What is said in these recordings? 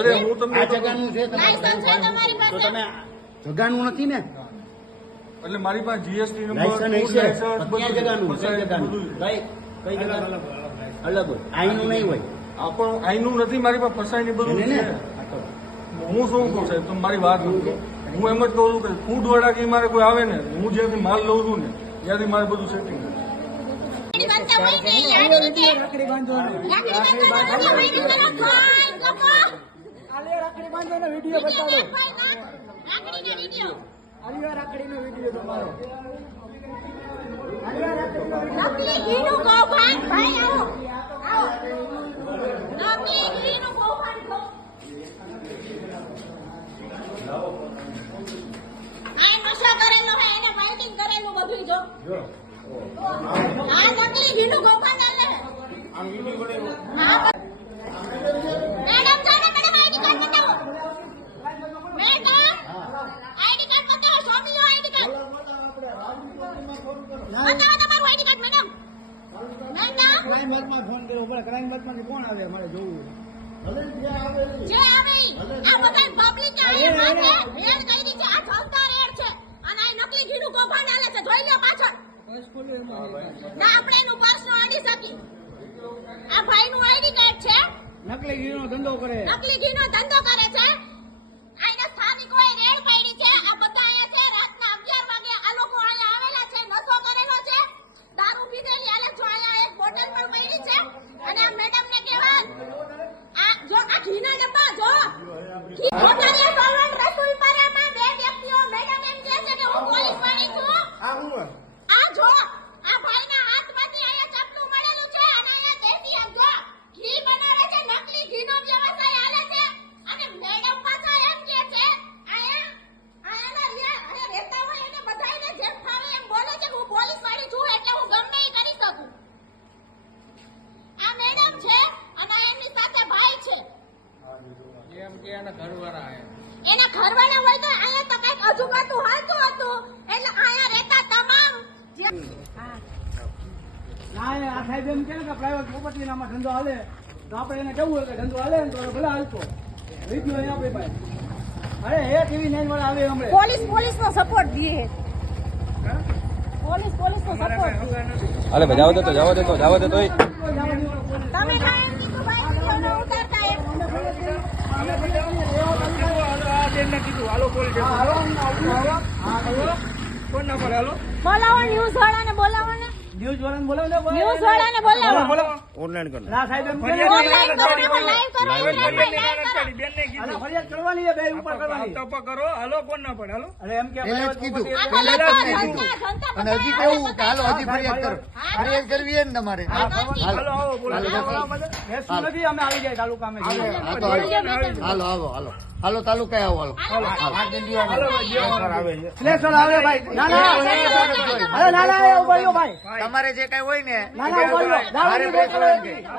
અરે હું તમને આ જગાનું છે તો તમે જગાનું નથી ને? એટલે મારી પાસે જીએસટી નંબર જગાનું? કઈ જગાનું. બધું. કઈ કઈ જગાનું? અલગ હોય. આઈનું નહીં હોય. આ પણ આઈનું નથી મારી પાસે ફસાઈ ને બધું ને છે. હું શું કહું સાહેબ તમે મારી વાત હું એમ જ કહું છું કે ફૂડ વાળા કે મારે કોઈ આવે ને હું જ્યાંથી માલ લઉં છું ને ત્યાંથી મારે બધું સેટિંગ રાખડી બાંધો રાખડી ને. રીતે રાખડી બાંધવાનો ભાઈ વીડિયો ભાઈ લોકો રાખડી નો વીડિયો. બતાડો વિડિયો આલિયા વીડિયો તમારો નકલી ઘીનું ભાઈ આવો. આ બધું નકલી હે. હા, મેડમ જાને મેડમ આઈડી કાર્ડ બતાવો મેડમ આઈડી કાર્ડ બતાવો સ્વામી લો આઈડી કાર્ડ બતાવો તમારું ID card madam crime phone કર્યો. પણ બાતમાંથી કોણ આવે મારે જોવું? જે આવે આ બધા પબ્લિક અહીંયા માટે રેડ કરી દી છે આ સંસ્થા રેડ છે. અને આ નકલી ઘીનું કૌભાંડ આલે છે. જોઈ લો પાછળ. ના આપણે એનું પર્સ નો આડી શકી આ ભાઈ નું આઈડી કાર્ડ છે. નકલી ઘીનો ધંધો કરે. નકલી ઘીનો ધંધો કરે છે. ¡Otra! ના આ સાહેબ એમ કે પ્રાઇવેટ પ્રોપર્ટી ધંધો હાલે. તો આપણે એને કેવું હોય કે ધંધો હાલે ને તો ભલે હાલતો. વીડિયો અહીંયા આપણી પાસે. અરે હે ટીવી નાઇન વાળા આવે હમણાં. પોલીસ પોલીસ નો સપોર્ટ દીએ પોલીસ પોલીસ નો સપોર્ટ અરે ભાઈ જાવ દે તો જાવ દે તો જાવ દે તોય. તમે ના એમ કીધું ભાઈ વિડિયો ન ઉતારતા એમ. બોલાવો ન્યૂઝ વાળાને બોલાવો ને. ન્યૂઝ વાળાને બોલાવો. ન્યૂઝ વાળાને બોલાવો ના સાહેબ એમ કે ઓનલાઈન કરો લાઈવ કરો લાઈવ કરો. આના ફરિયાદ કરવાની છે બે ઉપર કરવાની. કરો. હાલો કોણ ના પડે હાલો. અરે એમ કે પહેલા કીધું. પહેલા કીધું. અને હજી કેવું કે હાલો હજી ફરિયાદ કરો. ફરિયાદ કરવી છે ને તમારે? હાલો. હાલો બેસતું નથી અમે આવી જાય તાલુકા અમે તો હાલો હાલો. હાલો. હાલો હાલો તાલુકા આવો હાલો. આવે ભાઈ. ના ના અરે ના ના એ રહ્યો ભાઈ. તમારે જે કઈ હોય ને ના ના ઊભા રહ્યો. મારે દારૂની બોટલ વાળાને હતી. કહે.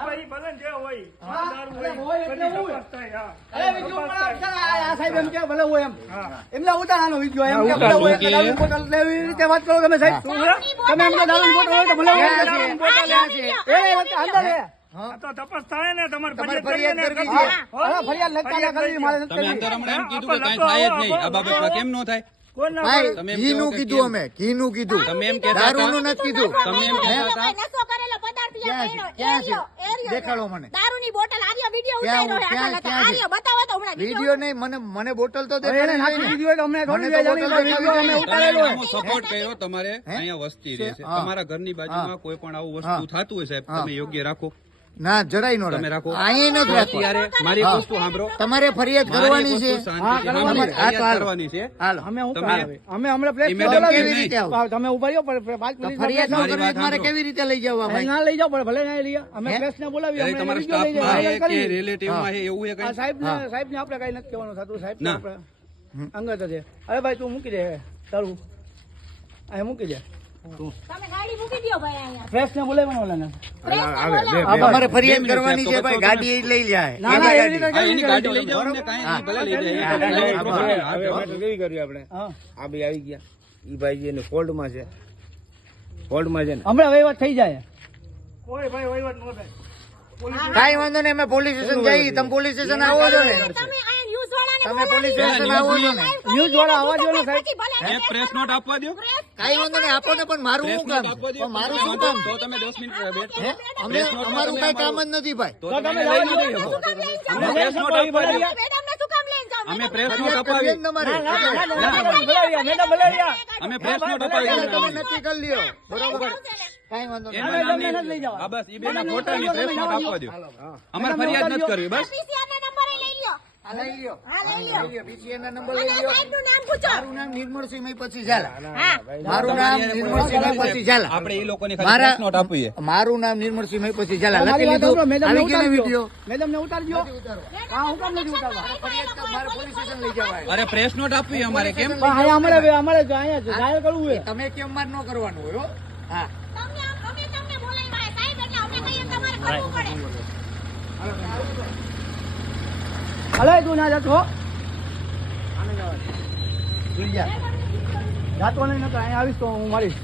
અરે હોય એટલે હોય. અરે વીડિયો બનાવ આ આ સાહેબ એમ કે ભલે હોય એમ. એમને ઉતારવાનો વીડિયો એમ કે ભલે હોય એટલે દારૂની બોટલ એટલે રીતે વાત કરો તમે સાહેબ. તમે એમને દારૂ બોટલ હોય તો ભલે હોય. છે? ક્યાં છે? તમારે ફરિયાદ કરવી છે. ફરિયાદ લખતા ના કરવી મારે તમે અંદર હમણાં એમ કીધું કે કાંઈ થાય જ નહીં. આ બાબતમાં કેમ ન થાય? ભાઈ તમે એમ ઘીનું કીધું અમે ઘીનું કીધું. તમે એમ દારૂનું નથી કીધું. તમે એમ નશો કરેલો પદાર્થ ક્યાં છે? અહીંયા ક્યાં છે? એરિયો, એરિયો. દેખાડો મને. દારૂની બોટલ આર્યો વિડિયો ઉતાર્યો છે ક્યાં? આખા ક્યાં છે? આર્યો બતાવો તો હમણાં વીડિયો નહીં મને મને બોટલ તો હવે નાખી દીધી હોય અમને થોડી તો જાણી બોટલ વીડિયો અમે ઉતારેલો તમે હોય. એનો સપોર્ટ કર્યો તમારે અહીંયા વસ્તી રહે છે. તમારા ઘરની બાજુમાં કોઈ પણ આવું વસ્તુ થતું હોય સાહેબ તમે યોગ્ય રાખો ના જરાય નો તમે રાખો. અહીંયા નથી રાખવા અત્યારે મારી એક વસ્તુ સાંભળો. તમારે ફરિયાદ કરવાની છે. હા, કરવાની. છે. હાલ. અમે હું અમે હમણાં પ્લેસ મેડમ બોલાવી કેમ દીધી. તમે ઊભા રહ્યો પણ ફરિયાદ ન કરવી તમારે મારે કેવી રીતે લઈ જવા ભાઈ ના લઈ જાવ પણ ભલે ના લઈ અમે પ્લેસ પ્રેસ ને બોલાવી અમે તમારા સ્ટાફમાં કે રિલેટિવમાં છે એવું એ કઈ? સાહેબ ને સાહેબ ને આપણે કઈ નથી કહેવાનું થતું. સાહેબ ના. અંગત છે. અરે ભાઈ તું મૂકી દે. તારું. આ મૂકી દે. ફરિયાદ કરવાની છે ભાઈ ગાડી લઈ જાય આપણે? આ ભાઈ આવી ગયા. ઈ ભાઈ એને ફોલ્ડમાં છે. ફોલ્ડમાં છે ને. હમણાં વહીવટ થઈ જાય. કોઈ ભાઈ વહીવટ ન થાય. કાંઈ વાંધો નહીં અમે પોલીસ સ્ટેશન જઈએ. તમે પોલીસ સ્ટેશન આવો છો ને. તમે પોલીસ સ્ટેશન આવો છો ને ન્યૂઝ વાળા આવવા દો ને સાહેબ. એ પ્રેસ નોટ આપવા દો કાઈ વાંધો નહીં આપો ને પણ મારું શું કામ પણ મારું શું કામ તો તમે 10 મિનિટ બેઠો હે? અમે અમારું કઈ કામ જ નથી ભાઈ તો તમે લઈ જાઓ? અમે પ્રેસ નોટ આપવા દો? અમે પ્રેસ નોટ અપાવી ના, ના, ના, ના, ના, મેડમ બોલાવ્યા. અમે પ્રેસ નોટ એટલે તમે નક્કી કરી લ્યો બરોબર કાંઈ વાંધો નહીં બસ ઈ બેના ફોટાની પ્રેસ નોટ આપવા દો અમારે ફરિયાદ નથી કરવી બસ PCR ના નંબરે લઈ લ્યો. આ લઈ લ્યો. હા, લઈ લ્યો. લઈ લ્યો. BCN ના નંબર લઈ લ્યો. સાહેબનું નામ પૂછો. મારું નામ નિર્મળસિંહ મય પછી ઝાલા. હા. મારું નામ નિર્મળસિંહ મય પછી ઝાલા. આપણે ઈ લોકોની ખાલી નોટ આપવી મારું નામ નિર્મળસિંહ મય પછી ઝાલા. લખી લીધું? આવી ગયો ને ઉતારજો. વીડિયો? હા હું કામ નથી ઉતારવા. ફરિયાદ કર, મારે પોલીસ સ્ટેશન લઈ જવાય. અરે પ્રેસ નોટ આપવી અમારે કેમ? અમારે અમારે અહીંયા જાહેર કરવું છે. તમે કેમ માર ન કરવાનું હોય હા? તમને અમે તમને બોલાવ્યા સાહેબ એટલે અમે કહીએ તમારે કરવું પડે. હલે તું ના જતો જાતો નહીં નતો અહીંયા આવીશ તો હું મારીશ.